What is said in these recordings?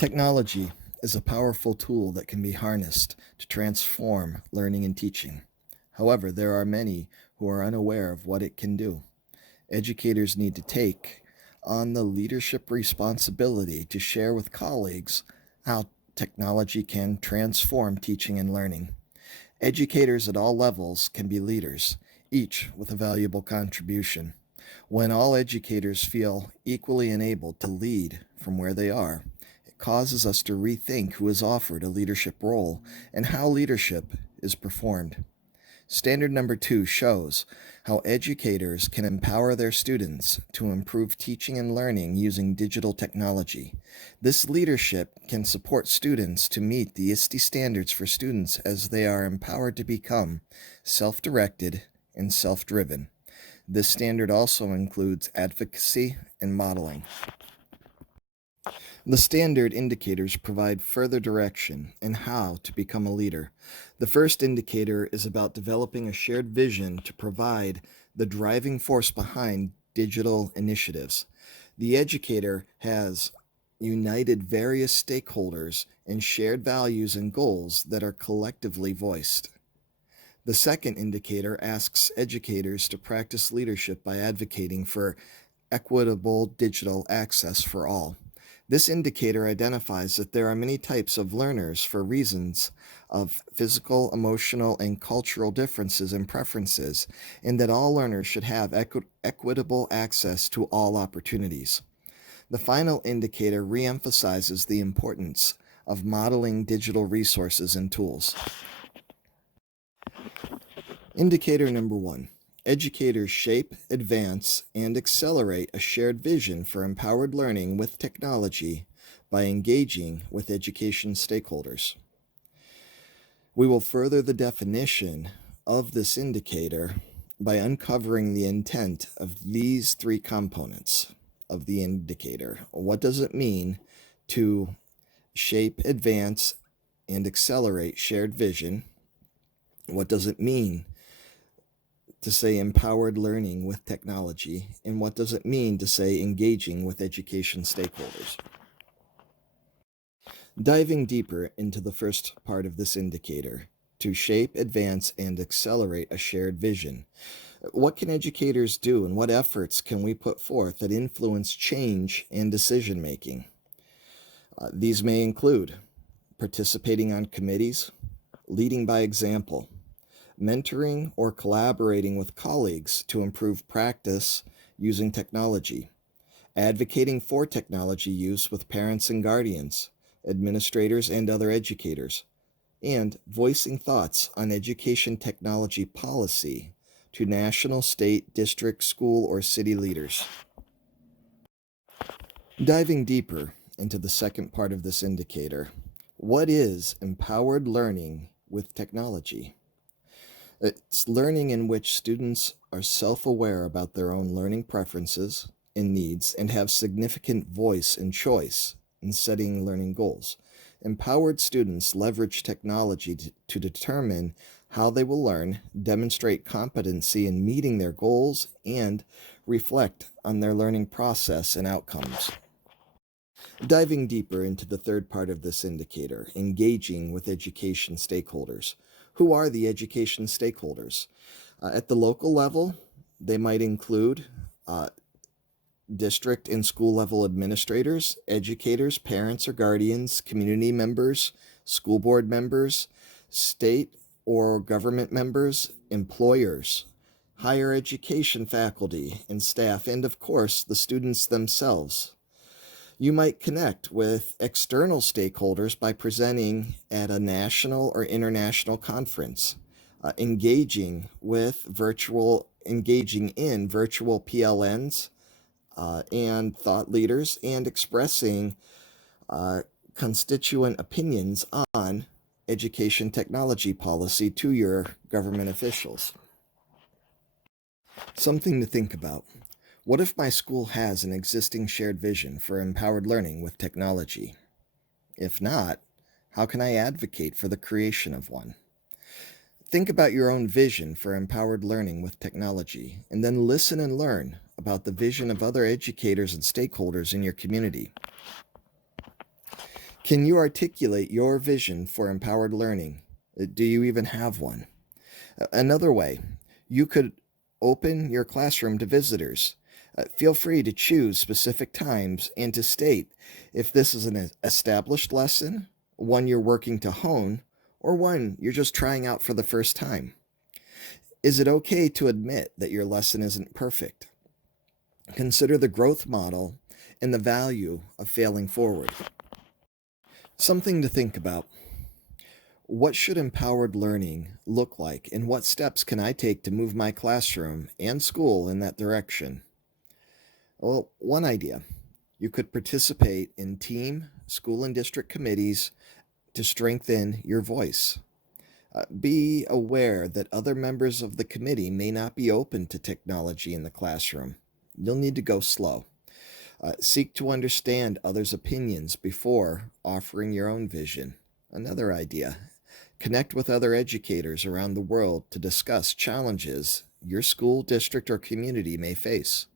Technology is a powerful tool that can be harnessed to transform learning and teaching. However, there are many who are unaware of what it can do. Educators need to take on the leadership responsibility to share with colleagues how technology can transform teaching and learning. Educators at all levels can be leaders, each with a valuable contribution. When all educators feel equally enabled to lead from where they are, it causes us to rethink who is offered a leadership role and how leadership is performed. Standard number 2 shows how educators can empower their students to improve teaching and learning using digital technology. This leadership can support students to meet the ISTE standards for students as they are empowered to become self-directed and self-driven. This standard also includes advocacy and modeling. The standard indicators provide further direction in how to become a leader. The first indicator is about developing a shared vision to provide the driving force behind digital initiatives. The educator has united various stakeholders and shared values and goals that are collectively voiced. The second indicator asks educators to practice leadership by advocating for equitable digital access for all. This indicator identifies that there are many types of learners for reasons of physical, emotional, and cultural differences and preferences, and that all learners should have equitable access to all opportunities. The final indicator reemphasizes the importance of modeling digital resources and tools. Indicator number 1. Educators shape, advance, and accelerate a shared vision for empowered learning with technology by engaging with education stakeholders. We will further the definition of this indicator by uncovering the intent of these 3 components of the indicator. What does it mean to shape, advance, and accelerate shared vision? What does it mean to say empowered learning with technology? And what does it mean to say engaging with education stakeholders? Diving deeper into the first part of this indicator, to shape, advance, and accelerate a shared vision. What can educators do and what efforts can we put forth that influence change and decision making? These may include participating on committees, leading by example, mentoring or collaborating with colleagues to improve practice using technology, advocating for technology use with parents and guardians, administrators and other educators, and voicing thoughts on education technology policy to national, state, district, school, or city leaders. Diving deeper into the second part of this indicator, what is empowered learning with technology? It's learning in which students are self-aware about their own learning preferences and needs and have significant voice and choice in setting learning goals. Empowered students leverage technology to determine how they will learn, demonstrate competency in meeting their goals, and reflect on their learning process and outcomes. Diving deeper into the third part of this indicator, engaging with education stakeholders. Who are the education stakeholders? At the local level, they might include district and school level administrators, educators, parents or guardians, community members, school board members, state or government members, employers, higher education faculty and staff, and of course, the students themselves. You might connect with external stakeholders by presenting at a national or international conference, engaging in virtual PLNs and thought leaders, and expressing constituent opinions on education technology policy to your government officials. Something to think about. What if my school has an existing shared vision for empowered learning with technology? If not, how can I advocate for the creation of one? Think about your own vision for empowered learning with technology, and then listen and learn about the vision of other educators and stakeholders in your community. Can you articulate your vision for empowered learning? Do you even have one? Another way, you could open your classroom to visitors. Feel free to choose specific times and to state if this is an established lesson, one you're working to hone, or one you're just trying out for the first time. Is it okay to admit that your lesson isn't perfect? Consider the growth model and the value of failing forward. Something to think about. What should empowered learning look like, and what steps can I take to move my classroom and school in that direction? Well, one idea. You could participate in team, school, and district committees to strengthen your voice. Be aware that other members of the committee may not be open to technology in the classroom. You'll need to go slow. Seek to understand others' opinions before offering your own vision. Another idea. Connect with other educators around the world to discuss challenges your school, district, or community may face.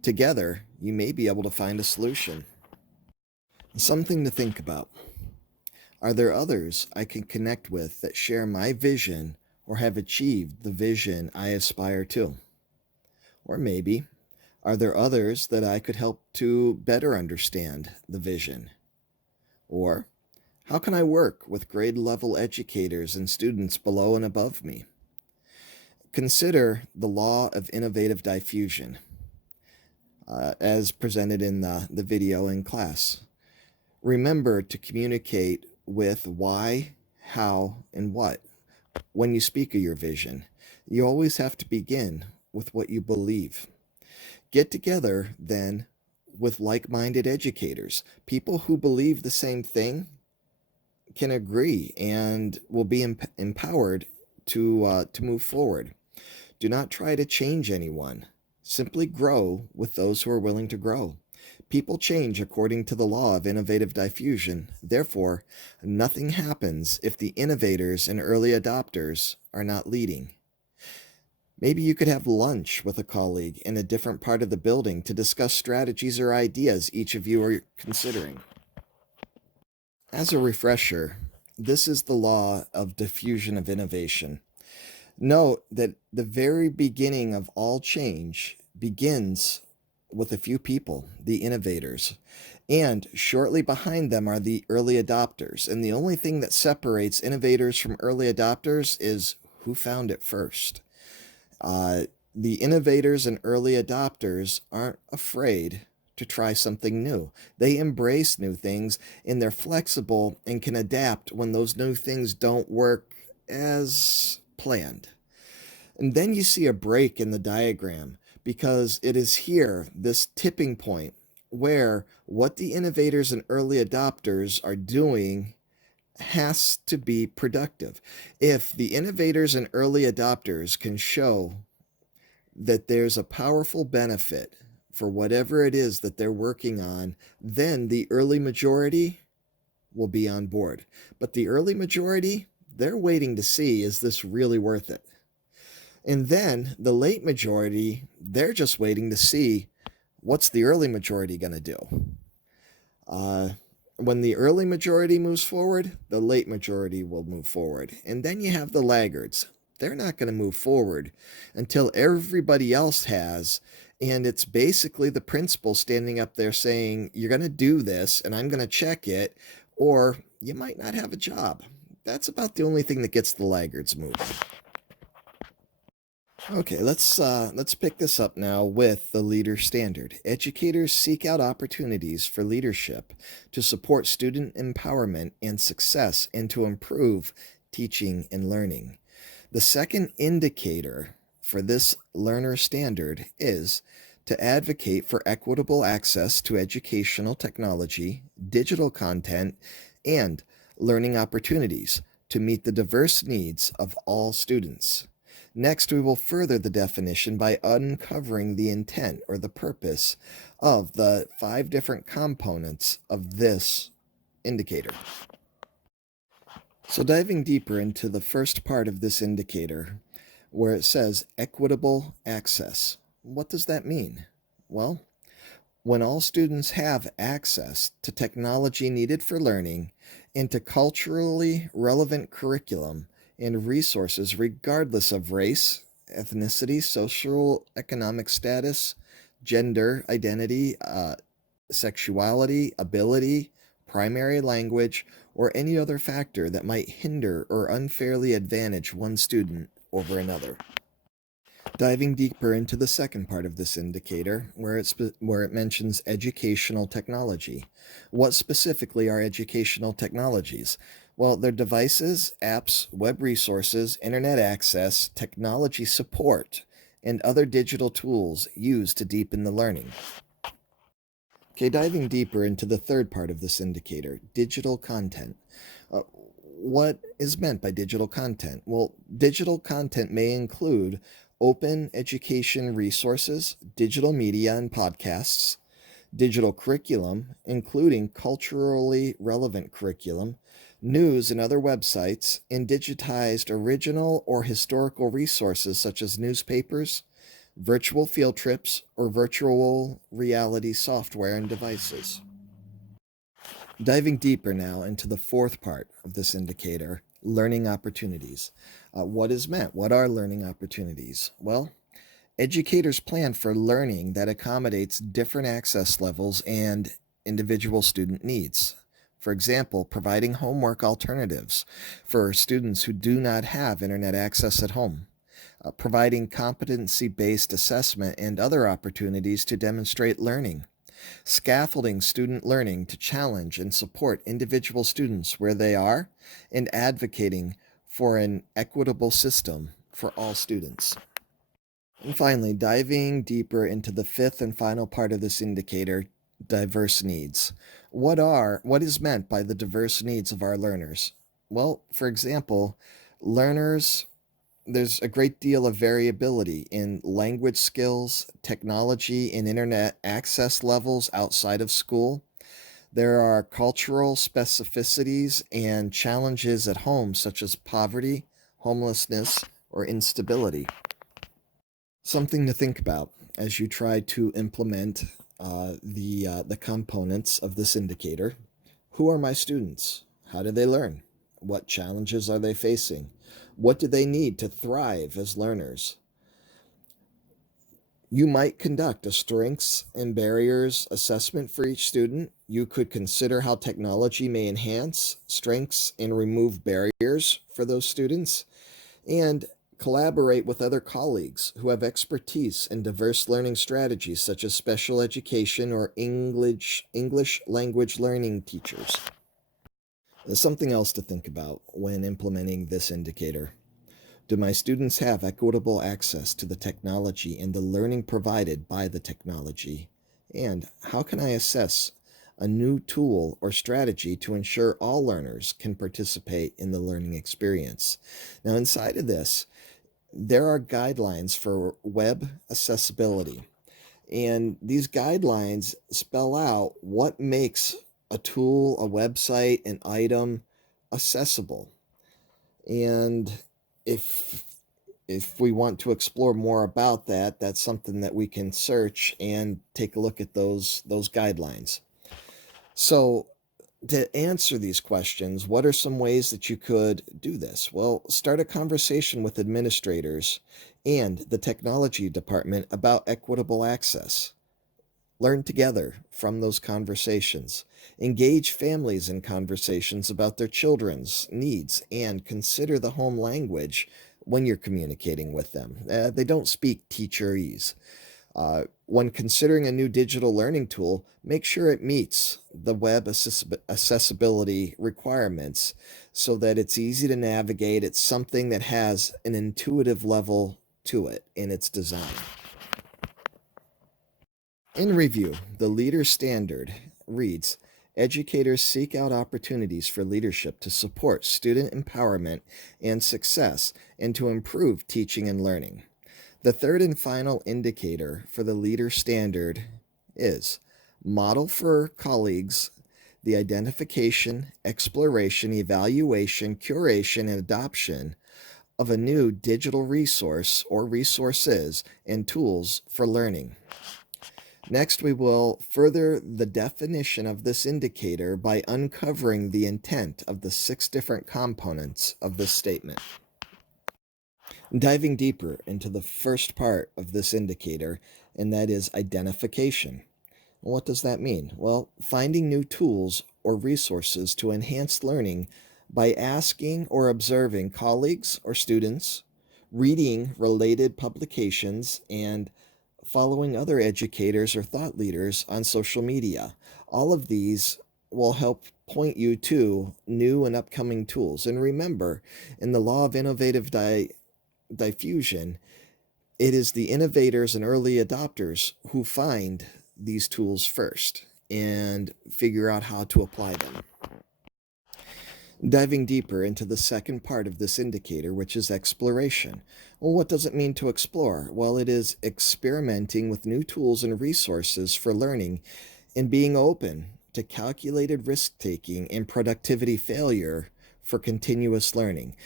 Together, you may be able to find a solution. Something to think about. Are there others I can connect with that share my vision or have achieved the vision I aspire to? Or maybe, are there others that I could help to better understand the vision? Or, how can I work with grade level educators and students below and above me? Consider the law of innovative diffusion, as presented in the video in class. Remember to communicate with why, how, and what when you speak of your vision. You always have to begin with what you believe. Get together, then, with like minded educators. People who believe the same thing can agree and will be empowered to move forward. Do not try to change anyone. Simply grow with those who are willing to grow. People change according to the law of innovative diffusion. Therefore, nothing happens if the innovators and early adopters are not leading. Maybe you could have lunch with a colleague in a different part of the building to discuss strategies or ideas each of you are considering. As a refresher, this is the law of diffusion of innovation. Note that the very beginning of all change begins with a few people, the innovators, and shortly behind them are the early adopters. And the only thing that separates innovators from early adopters is who found it first. The innovators and early adopters aren't afraid to try something new. They embrace new things and they're flexible and can adapt when those new things don't work as planned. And then you see a break in the diagram because it is here, this tipping point, where what the innovators and early adopters are doing has to be productive. If the innovators and early adopters can show that there's a powerful benefit for whatever it is that they're working on, then the early majority will be on board. But the early majority, they're waiting to see, is this really worth it? And then the late majority, they're just waiting to see what's the early majority going to do. When the early majority moves forward, the late majority will move forward. And then you have the laggards. They're not going to move forward until everybody else has. And it's basically the principal standing up there saying, you're going to do this and I'm going to check it, or you might not have a job. That's about the only thing that gets the laggards moving. Okay, let's pick this up now with the leader standard. Educators seek out opportunities for leadership to support student empowerment and success and to improve teaching and learning. The second indicator for this learner standard is to advocate for equitable access to educational technology, digital content, and learning opportunities to meet the diverse needs of all students. Next, we will further the definition by uncovering the intent or the purpose of the 5 different components of this indicator. So diving deeper into the first part of this indicator, where it says equitable access. What does that mean? Well, When all students have access to technology needed for learning and to culturally relevant curriculum and resources regardless of race, ethnicity, social economic status, gender identity, sexuality, ability, primary language, or any other factor that might hinder or unfairly advantage one student over another. Diving deeper into the second part of this indicator, where it mentions educational technology. What specifically are educational technologies? Well, they're devices, apps, web resources, internet access, technology support, and other digital tools used to deepen the learning. Okay, diving deeper into the third part of this indicator, digital content. Uh, what is meant by digital content? Well, digital content may include open education resources, digital media and podcasts, digital curriculum, including culturally relevant curriculum, news and other websites, and digitized original or historical resources such as newspapers, virtual field trips, or virtual reality software and devices. Diving deeper now into the fourth part of this indicator, learning opportunities. What is meant? What are learning opportunities? Well, educators plan for learning that accommodates different access levels and individual student needs. For example, providing homework alternatives for students who do not have internet access at home, providing competency based assessment and other opportunities to demonstrate learning, scaffolding student learning to challenge and support individual students where they are, and advocating for an equitable system for all students. And finally, diving deeper into the fifth and final part of this indicator, diverse needs. What is meant by the diverse needs of our learners? Well, for example, learners there's a great deal of variability in language skills, technology, and internet access levels outside of school. There are cultural specificities and challenges at home, such as poverty, homelessness, or instability. Something to think about as you try to implement the components of this indicator. Who are my students? How do they learn? What challenges are they facing? What do they need to thrive as learners? You might conduct a strengths and barriers assessment for each student. You could consider how technology may enhance strengths and remove barriers for those students, and collaborate with other colleagues who have expertise in diverse learning strategies such as special education or English language learning teachers. There's something else to think about when implementing this indicator. Do my students have equitable access to the technology and the learning provided by the technology? And how can I assess a new tool or strategy to ensure all learners can participate in the learning experience? Now, inside of this, there are guidelines for web accessibility. And these guidelines spell out what makes a tool, a website, an item accessible. And if if we want to explore more about that, that's something that we can search and take a look at those guidelines. So, to answer these questions, what are some ways that you could do this? Well, start a conversation with administrators and the technology department about equitable access. Learn together from those conversations. Engage families in conversations about their children's needs and consider the home language when you're communicating with them. They don't speak teacherese. When considering a new digital learning tool, make sure it meets the web accessibility requirements so that it's easy to navigate. It's something that has an intuitive level to it in its design. In review, the Leader Standard reads, educators seek out opportunities for leadership to support student empowerment and success and to improve teaching and learning. The third and final indicator for the Leader Standard is model for colleagues the identification, exploration, evaluation, curation, and adoption of a new digital resource or resources and tools for learning. Next, we will further the definition of this indicator by uncovering the intent of the 6 different components of this statement. Diving deeper into the first part of this indicator, and that is identification. What does that mean? Well, finding new tools or resources to enhance learning by asking or observing colleagues or students, reading related publications, and following other educators or thought leaders on social media. All of these will help point you to new and upcoming tools. And remember, in the law of innovative diffusion, it is the innovators and early adopters who find these tools first and figure out how to apply them. Diving deeper into the second part of this indicator, which is exploration. Well, what does it mean to explore? Well, it is experimenting with new tools and resources for learning and being open to calculated risk taking and productivity failure for continuous learning.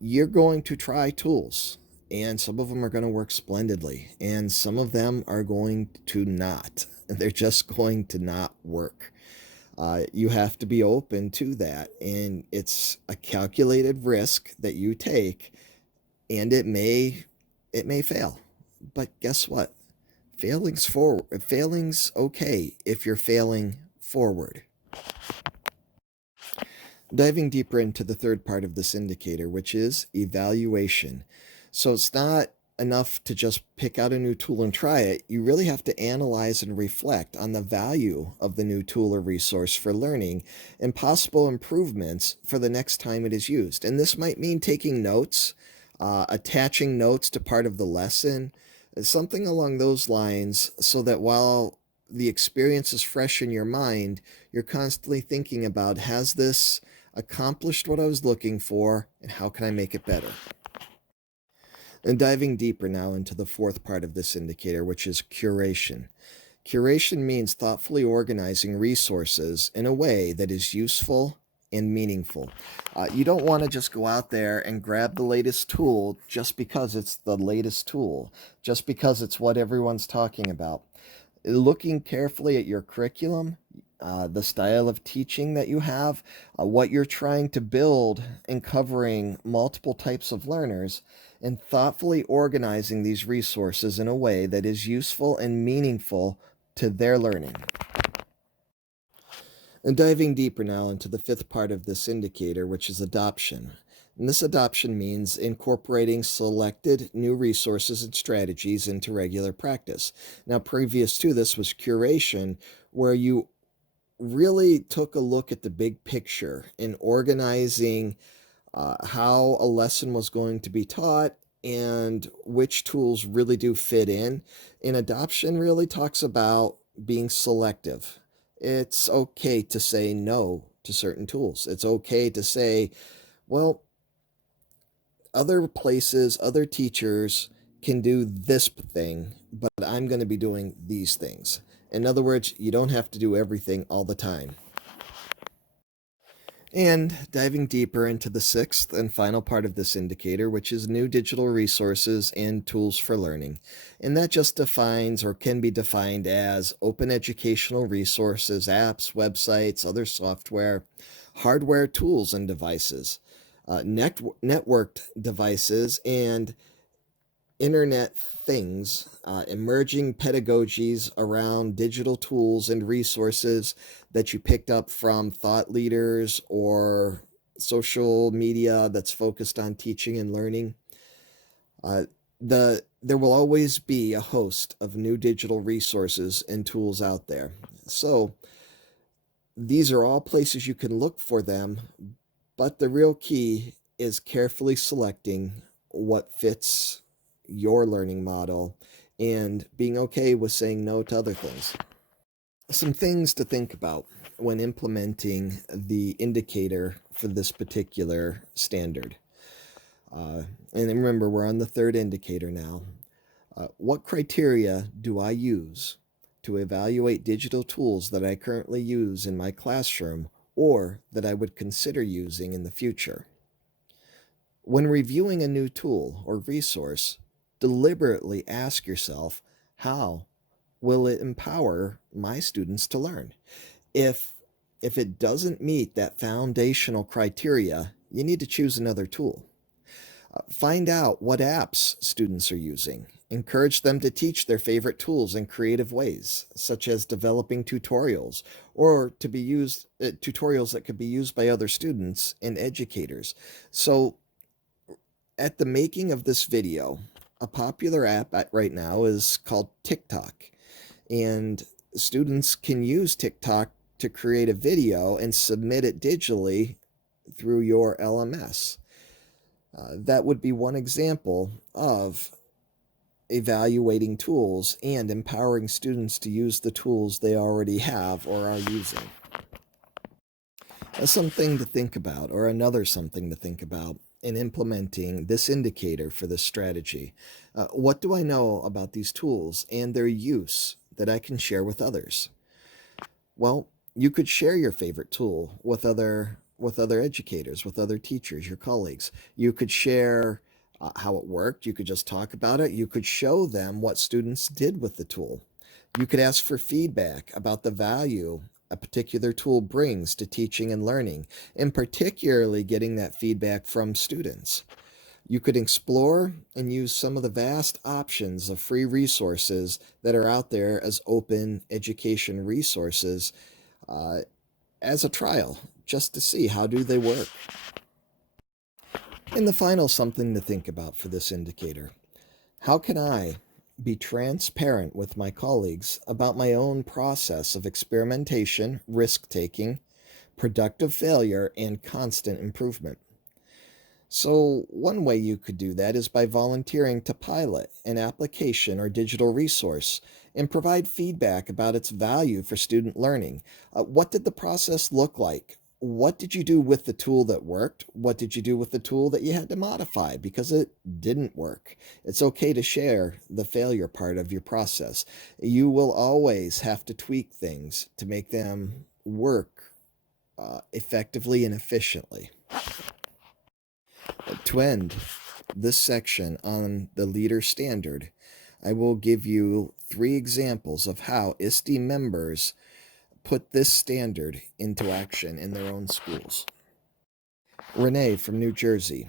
You're going to try tools, and some of them are going to work splendidly, and some of them are going to not. They're just going to not work. You have to be open to that, and it's a calculated risk that you take, and it may fail. But guess what? Failing's okay if you're failing forward. Diving deeper into the third part of this indicator, which is evaluation. So it's not enough to just pick out a new tool and try it. You really have to analyze and reflect on the value of the new tool or resource for learning and possible improvements for the next time it is used. And this might mean taking notes, attaching notes to part of the lesson, something along those lines, so that while the experience is fresh in your mind, you're constantly thinking about, has this accomplished what I was looking for, and how can I make it better? And diving deeper now into the fourth part of this indicator, which is curation. Curation means thoughtfully organizing resources in a way that is useful and meaningful. You don't want to just go out there and grab the latest tool just because it's the latest tool, just because it's what everyone's talking about. Looking carefully at your curriculum, the style of teaching that you have, what you're trying to build, and covering multiple types of learners, and thoughtfully organizing these resources in a way that is useful and meaningful to their learning. And diving deeper now into the fifth part of this indicator, which is adoption. And this adoption means incorporating selected new resources and strategies into regular practice. Now, previous to this was curation, where you really took a look at the big picture in organizing how a lesson was going to be taught and which tools really do fit in. And adoption really talks about being selective. It's okay to say no to certain tools. It's okay to say, well, other places, other teachers can do this thing, but I'm going to be doing these things. In other words, you don't have to do everything all the time. And diving deeper into the sixth and final part of this indicator, which is new digital resources and tools for learning. And that just defines, or can be defined as, open educational resources, apps, websites, other software, hardware tools and devices, networked devices, and internet things, emerging pedagogies around digital tools and resources that you picked up from thought leaders or social media that's focused on teaching and learning. There will always be a host of new digital resources and tools out there. So these are all places you can look for them, but the real key is carefully selecting what fits your learning model and being okay with saying no to other things. Some things to think about when implementing the indicator for this particular standard. And remember, we're on the third indicator now. What criteria do I use to evaluate digital tools that I currently use in my classroom or that I would consider using in the future? When reviewing a new tool or resource, deliberately ask yourself, how will it empower my students to learn? If if it doesn't meet that foundational criteria, you need to choose another tool. Find out what apps students are using. Encourage them to teach their favorite tools in creative ways, such as developing tutorials or to be used tutorials that could be used by other students and educators. So, at the making of this video, a popular app right now is called TikTok, and students can use TikTok to create a video and submit it digitally through your LMS. That would be one example of evaluating tools and empowering students to use the tools they already have or are using. Something to think about, or another something to think about in implementing this indicator for this strategy. What do I know about these tools and their use that I can share with others? Well, you could share your favorite tool with other educators, with other teachers, your colleagues. You could share how it worked. You could just talk about it. You could show them what students did with the tool. You could ask for feedback about the value a particular tool brings to teaching and learning, and particularly getting that feedback from students. You could explore and use some of the vast options of free resources that are out there as open education resources uh, as a trial, just to see how do they work. And the final something to think about for this indicator: how can I be transparent with my colleagues about my own process of experimentation, risk taking, productive failure, and constant improvement? So, one way you could do that is by volunteering to pilot an application or digital resource and provide feedback about its value for student learning. What did the process look like? What did you do with the tool that worked? What did you do with the tool that you had to modify because it didn't work? It's okay to share the failure part of your process. You will always have to tweak things to make them work effectively and efficiently. To end this section on the leader standard, I will give you 3 examples of how ISTE members put this standard into action in their own schools. Renee from New Jersey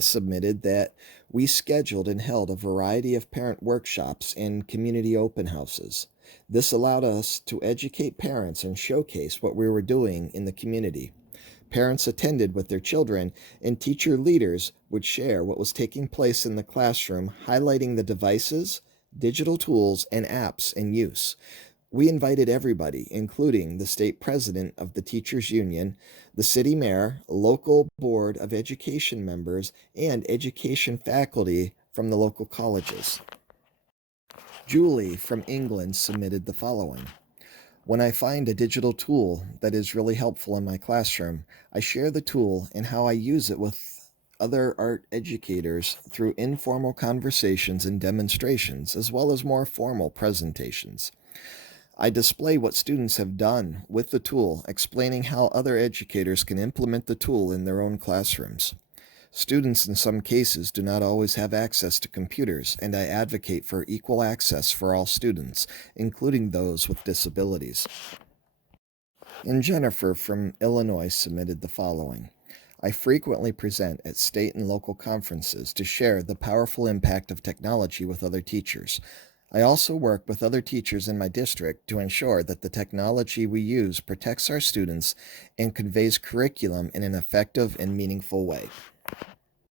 submitted that we scheduled and held a variety of parent workshops and community open houses. This allowed us to educate parents and showcase what we were doing in the community. Parents attended with their children, and teacher leaders would share what was taking place in the classroom, highlighting the devices, digital tools, and apps in use. We invited everybody, including the state president of the teachers union, the city mayor, local board of education members, and education faculty from the local colleges. Julie from England submitted the following: when I find a digital tool that is really helpful in my classroom, I share the tool and how I use it with other art educators through informal conversations and demonstrations, as well as more formal presentations. I display what students have done with the tool, explaining how other educators can implement the tool in their own classrooms. Students in some cases do not always have access to computers, and I advocate for equal access for all students, including those with disabilities. And Jennifer from Illinois submitted the following: I frequently present at state and local conferences to share the powerful impact of technology with other teachers. I also work with other teachers in my district to ensure that the technology we use protects our students and conveys curriculum in an effective and meaningful way.